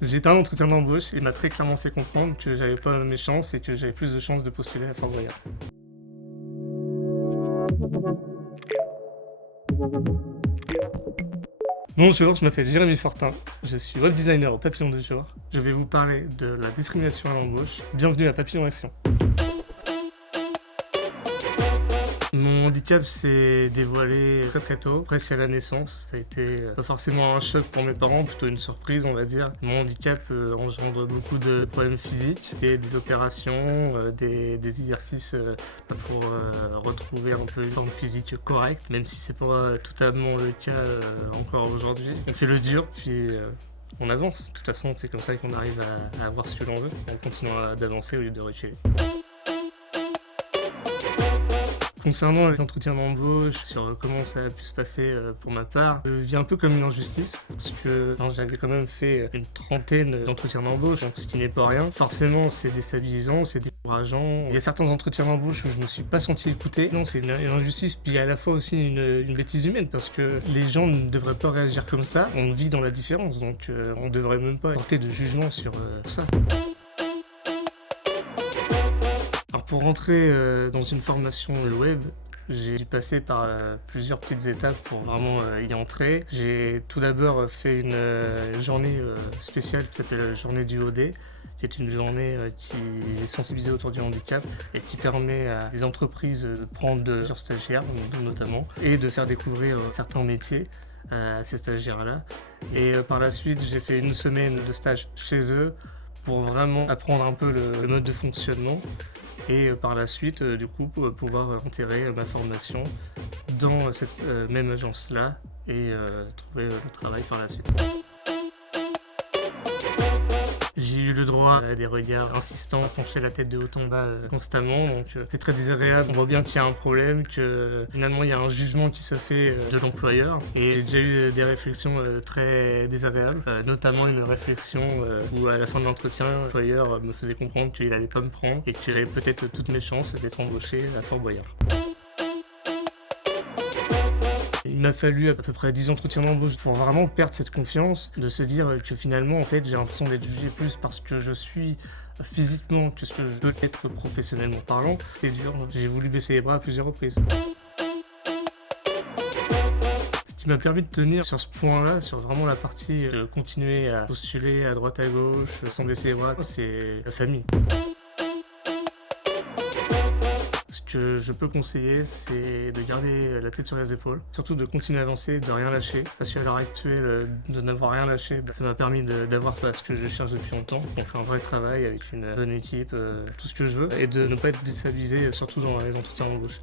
J'ai été à un entretien d'embauche, il m'a très clairement fait comprendre que j'avais pas mes chances et que j'avais plus de chances de postuler à Fort Boyard. Bonjour, je m'appelle Jérémy Fortin, je suis web designer au Papillon du Jour. Je vais vous parler de la discrimination à l'embauche. Bienvenue à Papillon Action. Mon handicap s'est dévoilé très tôt, presque à la naissance. Ça a été pas forcément un choc pour mes parents, plutôt une surprise on va dire. Mon handicap engendre beaucoup de problèmes physiques, des opérations, des exercices pour retrouver un peu une forme physique correcte, même si c'est pas totalement le cas encore aujourd'hui. On fait le dur, puis on avance. De toute façon, c'est comme ça qu'on arrive à avoir ce que l'on veut, en continuant d'avancer au lieu de reculer. Concernant les entretiens d'embauche, sur comment ça a pu se passer pour ma part, vient un peu comme une injustice parce que j'avais quand même fait une trentaine d'entretiens d'embauche, donc ce qui n'est pas rien. Forcément, c'est déstabilisant, c'est décourageant. Il y a certains entretiens d'embauche où je me suis pas senti écouté. Non, c'est une injustice, puis à la fois aussi une bêtise humaine parce que les gens ne devraient pas réagir comme ça. On vit dans la différence, donc on ne devrait même pas porter de jugement sur ça. Alors pour rentrer dans une formation web, j'ai dû passer par plusieurs petites étapes pour vraiment y entrer. J'ai tout d'abord fait une journée spéciale qui s'appelle la journée du OD, qui est une journée qui est sensibilisée autour du handicap et qui permet à des entreprises de prendre plusieurs stagiaires, notamment, et de faire découvrir certains métiers à ces stagiaires-là. Et par la suite, j'ai fait une semaine de stage chez eux pour vraiment apprendre un peu le mode de fonctionnement et par la suite, du coup, pouvoir intégrer ma formation dans cette même agence-là et trouver le travail par la suite. J'ai eu le droit à des regards insistants, pencher la tête de haut en bas constamment, donc c'est très désagréable. On voit bien qu'il y a un problème, que finalement il y a un jugement qui se fait de l'employeur. Et j'ai déjà eu des réflexions très désagréables, notamment une réflexion où à la fin de l'entretien, l'employeur me faisait comprendre qu'il n'allait pas me prendre et que j'avais peut-être toutes mes chances d'être embauché à Fort Boyard. Il m'a fallu à peu près 10 entretiens d'embauche pour vraiment perdre cette confiance, de se dire que finalement, en fait, j'ai l'impression d'être jugé plus parce que je suis physiquement que ce que je peux être professionnellement parlant. C'est dur, j'ai voulu baisser les bras à plusieurs reprises. Ce qui m'a permis de tenir sur ce point-là, sur vraiment la partie de continuer à postuler à droite à gauche sans baisser les bras, c'est la famille. Ce que je peux conseiller, c'est de garder la tête sur les épaules, surtout de continuer à avancer, de rien lâcher, parce qu'à l'heure actuelle, de n'avoir rien lâché, ça m'a permis d'avoir ce que je cherche depuis longtemps, donc un vrai travail avec une bonne équipe, tout ce que je veux, et de ne pas être déstabilisé, surtout dans les entretiens d'embauche.